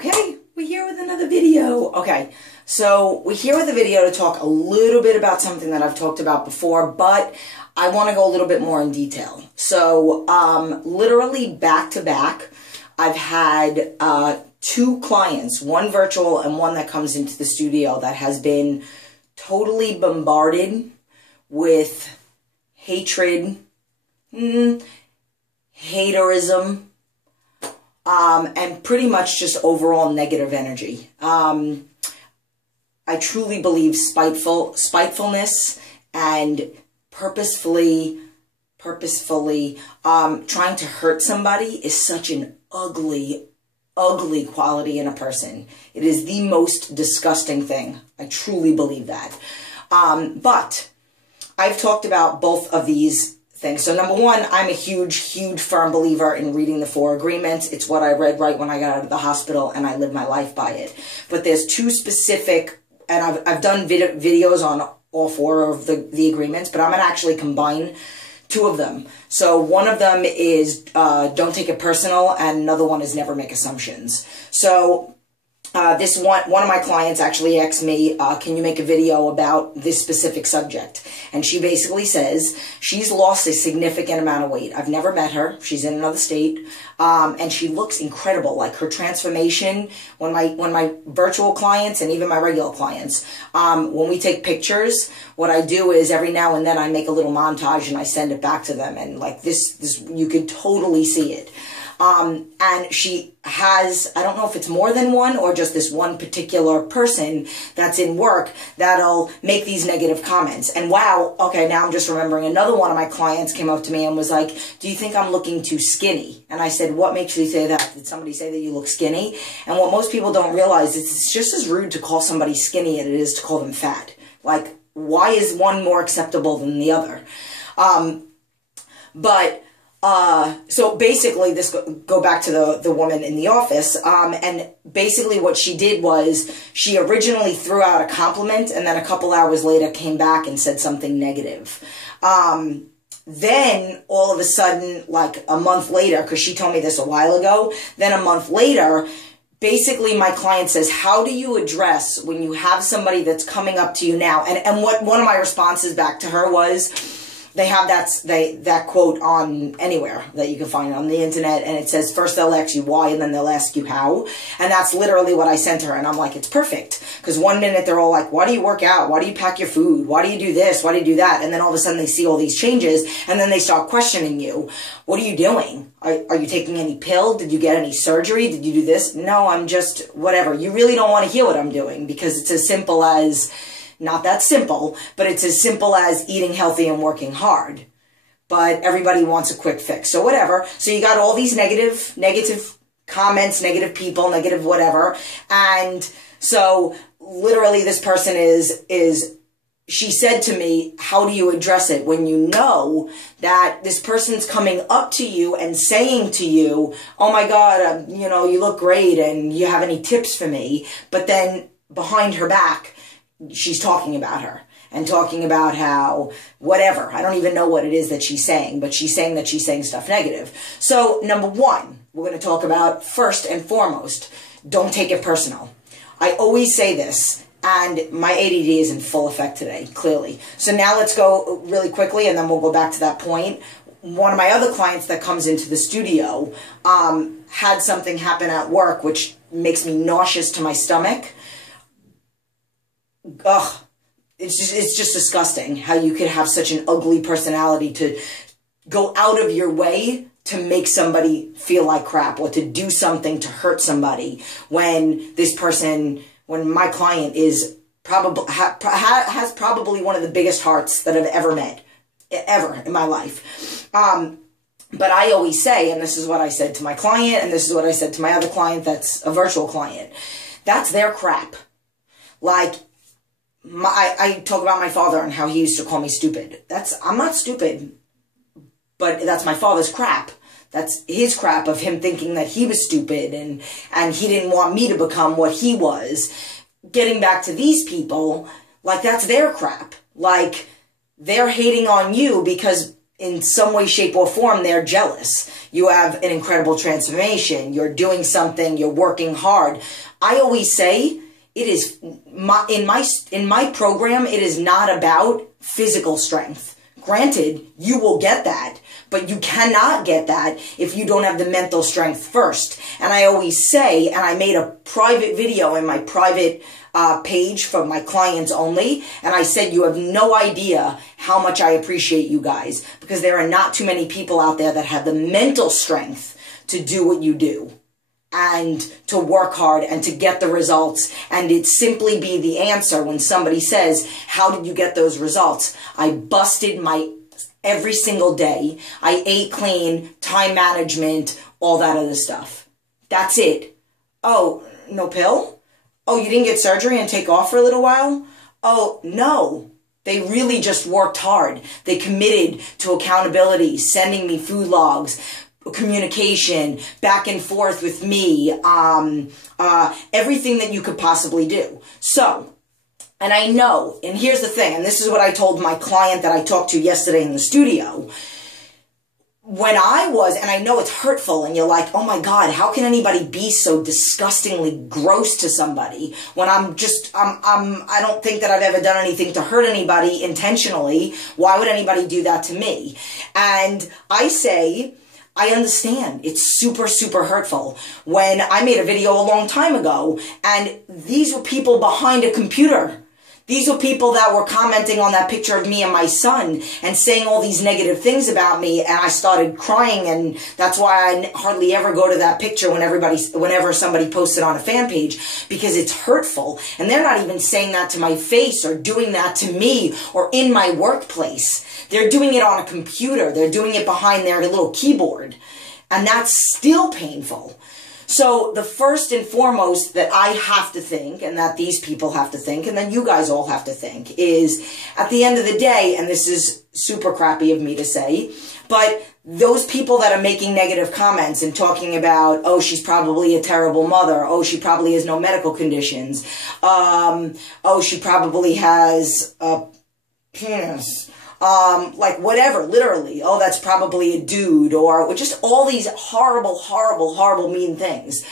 Okay, we're here with another video. Okay, so we're here with a video to talk a little bit about something that I've talked about before, but I want to go a little bit more in detail. So, literally back to back, I've had two clients, one virtual and one that comes into the studio, that has been totally bombarded with hatred, haterism, and pretty much just overall negative energy. I truly believe spitefulness and purposefully trying to hurt somebody is such an ugly quality in a person. It is the most disgusting thing. I truly believe that. But I've talked about both of these things. So number one, I'm a huge firm believer in reading the 4 agreements. It's what I read right when I got out of the hospital, and I live my life by it. But there's two specific, and I've done videos on all 4 of the agreements, but I'm going to actually combine 2 of them. So one of them is don't take it personal, and another one is never make assumptions. So this one of my clients actually asked me, can you make a video about this specific subject? And she basically says she's lost a significant amount of weight. I've never met her. She's in another state. And she looks incredible. Like her transformation, when my virtual clients and even my regular clients, when we take pictures, what I do is every now and then I make a little montage and I send it back to them. And like this you could totally see it. And she has, I don't know if it's more than one or just this one particular person that's in work that'll make these negative comments. And wow, okay, now I'm just remembering another one of my clients came up to me and was like, do you think I'm looking too skinny? And I said, what makes you say that? Did somebody say that you look skinny? And what most people don't realize is it's just as rude to call somebody skinny as it is to call them fat. Like, why is one more acceptable than the other? So basically this go back to the woman in the office, and basically what she did was she originally threw out a compliment and then a couple hours later came back and said something negative. Then all of a sudden, like a month later, because she told me this a while ago, then a month later, basically my client says, how do you address when you have somebody that's coming up to you now? And what one of my responses back to her was, they have that quote on anywhere that you can find on the internet, and it says, first they'll ask you why, and then they'll ask you how. And that's literally what I sent her, and I'm like, it's perfect. Because one minute they're all like, why do you work out? Why do you pack your food? Why do you do this? Why do you do that? And then all of a sudden they see all these changes, and then they start questioning you. What are you doing? Are you taking any pill? Did you get any surgery? Did you do this? No, I'm just whatever. You really don't want to hear what I'm doing, because it's as simple as, not that simple, but it's as simple as eating healthy and working hard. But everybody wants a quick fix. So whatever. So you got all these negative comments, negative people, negative whatever. And so literally this person she said to me, how do you address it when you know that this person's coming up to you and saying to you, oh my God, you look great and you have any tips for me? But then behind her back, she's talking about her and talking about how whatever. I don't even know what it is that she's saying, but she's saying that she's saying stuff negative. So number one, we're going to talk about first and foremost, don't take it personal. I always say this, and my ADD is in full effect today, clearly. So now let's go really quickly, and then we'll go back to that point. One of my other clients that comes into the studio had something happen at work, which makes me nauseous to my stomach. Ugh, it's just disgusting how you could have such an ugly personality to go out of your way to make somebody feel like crap or to do something to hurt somebody when my client is has probably one of the biggest hearts that I've ever met, ever in my life. But I always say, and this is what I said to my client, and this is what I said to my other client that's a virtual client, that's their crap. Like, I talk about my father and how he used to call me stupid. I'm not stupid, but that's my father's crap. That's his crap of him thinking that he was stupid and he didn't want me to become what he was. Getting back to these people, like, that's their crap. Like, they're hating on you because in some way, shape, or form, they're jealous. You have an incredible transformation. You're doing something. You're working hard. I always say it is in my program. It is not about physical strength. Granted, you will get that, but you cannot get that if you don't have the mental strength first. And I always say, and I made a private video in my private page for my clients only, and I said, you have no idea how much I appreciate you guys, because there are not too many people out there that have the mental strength to do what you do and to work hard and to get the results. And it simply be the answer when somebody says, how did you get those results? I busted my every single day. I ate clean, time management, all that other stuff. That's it. Oh, no pill? Oh, you didn't get surgery and take off for a little while? Oh, no. They really just worked hard. They committed to accountability, sending me food logs, communication, back and forth with me, everything that you could possibly do. So, and I know, and here's the thing, and this is what I told my client that I talked to yesterday in the studio. When I was, and I know it's hurtful, and you're like, oh my God, how can anybody be so disgustingly gross to somebody when I don't think that I've ever done anything to hurt anybody intentionally. Why would anybody do that to me? And I say, I understand. It's super, super hurtful. When I made a video a long time ago, and these were people behind a computer. These were people that were commenting on that picture of me and my son and saying all these negative things about me, and I started crying, and that's why I hardly ever go to that picture whenever somebody posts it on a fan page, because it's hurtful. And they're not even saying that to my face or doing that to me or in my workplace. They're doing it on a computer. They're doing it behind their little keyboard, and that's still painful. So the first and foremost that I have to think, and that these people have to think, and then you guys all have to think, is at the end of the day, and this is super crappy of me to say, but those people that are making negative comments and talking about, oh, she's probably a terrible mother, oh, she probably has no medical conditions, oh, she probably has a penis, like whatever, literally, oh, that's probably a dude, or just all these horrible, horrible, horrible, mean things.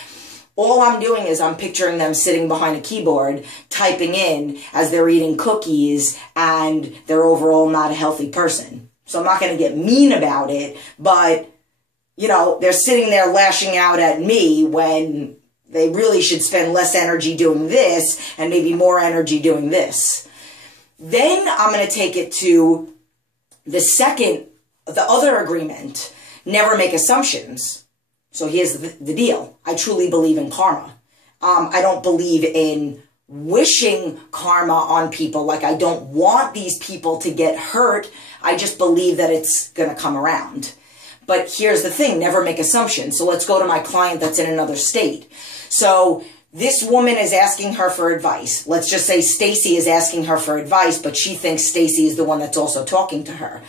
All I'm doing is I'm picturing them sitting behind a keyboard, typing in as they're eating cookies, and they're overall not a healthy person. So I'm not going to get mean about it, but, you know, they're sitting there lashing out at me when they really should spend less energy doing this and maybe more energy doing this. Then I'm going to take it to the other agreement, never make assumptions. So here's the deal. I truly believe in karma. I don't believe in wishing karma on people. Like, I don't want these people to get hurt. I just believe that it's going to come around. But here's the thing, never make assumptions. So let's go to my client that's in another state. So this woman is asking her for advice. Let's just say Stacy is asking her for advice, but she thinks Stacy is the one that's also talking to her.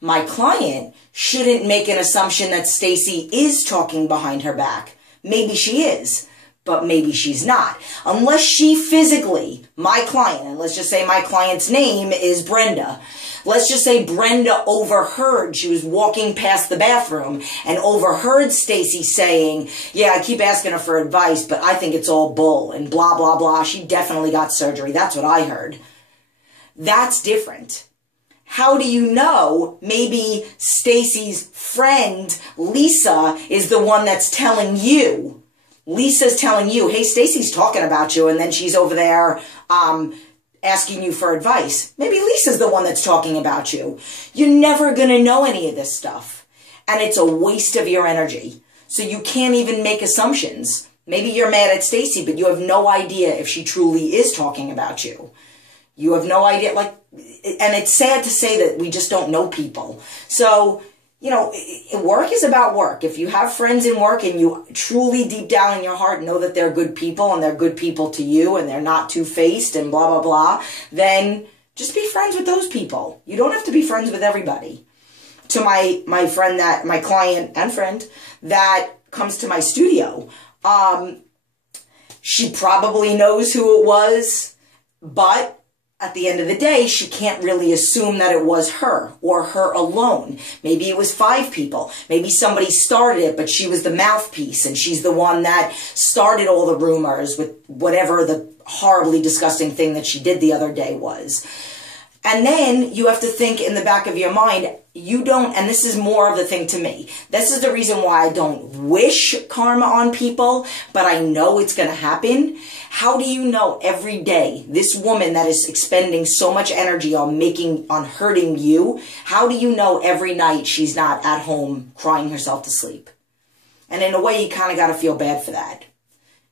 My client shouldn't make an assumption that Stacy is talking behind her back. Maybe she is, but maybe she's not. Unless she physically, my client, and let's just say my client's name is Brenda. Let's just say Brenda overheard, she was walking past the bathroom and overheard Stacy saying, yeah, I keep asking her for advice, but I think it's all bull and blah, blah, blah. She definitely got surgery. That's what I heard. That's different. How do you know maybe Stacy's friend, Lisa, is the one that's telling you? Lisa's telling you, hey, Stacy's talking about you, and then she's over there, asking you for advice. Maybe Lisa's the one that's talking about you. You're never going to know any of this stuff. And it's a waste of your energy. So you can't even make assumptions. Maybe you're mad at Stacy, but you have no idea if she truly is talking about you. You have no idea, like, and it's sad to say that we just don't know people. So, you know, work is about work. If you have friends in work and you truly deep down in your heart know that they're good people and they're good people to you and they're not two-faced and blah, blah, blah, then just be friends with those people. You don't have to be friends with everybody. To my friend that, my client and friend that comes to my studio, she probably knows who it was, but at the end of the day, she can't really assume that it was her or her alone. Maybe it was 5 people. Maybe somebody started it, but she was the mouthpiece and she's the one that started all the rumors with whatever the horribly disgusting thing that she did the other day was. And then you have to think in the back of your mind, you don't, and this is more of the thing to me, this is the reason why I don't wish karma on people, but I know it's going to happen. How do you know every day, this woman that is expending so much energy on hurting you, how do you know every night she's not at home crying herself to sleep? And in a way, you kind of got to feel bad for that.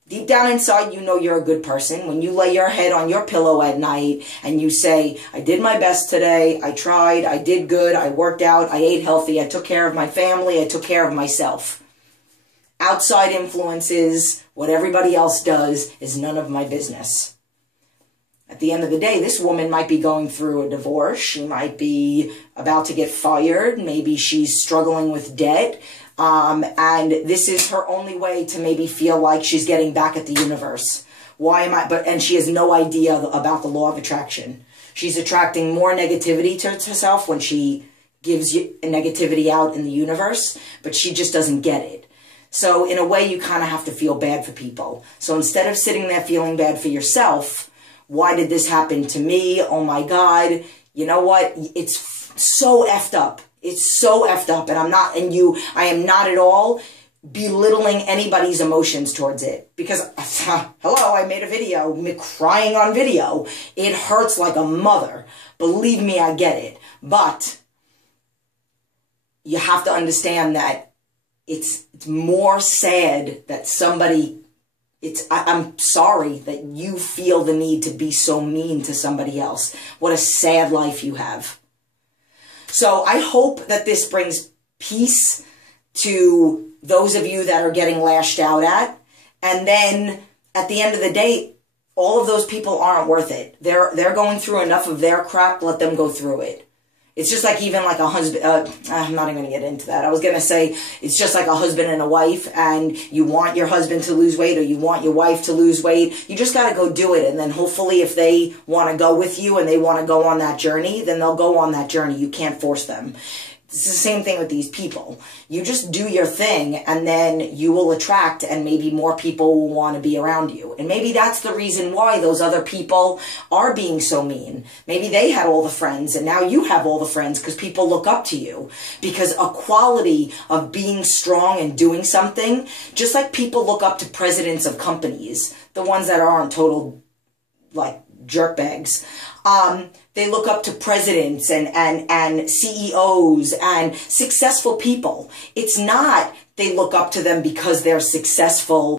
Deep down inside, you know you're a good person. When you lay your head on your pillow at night and you say, I did my best today, I tried, I did good, I worked out, I ate healthy, I took care of my family, I took care of myself. Outside influences, what everybody else does, is none of my business. At the end of the day, this woman might be going through a divorce. She might be about to get fired. Maybe she's struggling with debt. And this is her only way to maybe feel like she's getting back at the universe. And she has no idea about the law of attraction. She's attracting more negativity to herself when she gives you negativity out in the universe, but she just doesn't get it. So in a way, you kind of have to feel bad for people. So instead of sitting there feeling bad for yourself, why did this happen to me? Oh my God. You know what? It's so effed up. It's so effed up, and I am not at all belittling anybody's emotions towards it. Because, hello, I made a video, me crying on video. It hurts like a mother. Believe me, I get it. But you have to understand that it's more sad that I'm sorry that you feel the need to be so mean to somebody else. What a sad life you have. So I hope that this brings peace to those of you that are getting lashed out at. And then at the end of the day, all of those people aren't worth it. They're going through enough of their crap. Let them go through it. It's just like even like a husband, I'm not even going to get into that. I was going to say, it's just like a husband and a wife, and you want your husband to lose weight or you want your wife to lose weight. You just got to go do it. And then hopefully if they want to go with you and they want to go on that journey, then they'll go on that journey. You can't force them. It's the same thing with these people. You just do your thing, and then you will attract, and maybe more people will want to be around you. And maybe that's the reason why those other people are being so mean. Maybe they had all the friends, and now you have all the friends because people look up to you. Because a quality of being strong and doing something, just like people look up to presidents of companies, the ones that aren't total, like, jerkbags, they look up to presidents and CEOs and successful people. It's not they look up to them because they're successful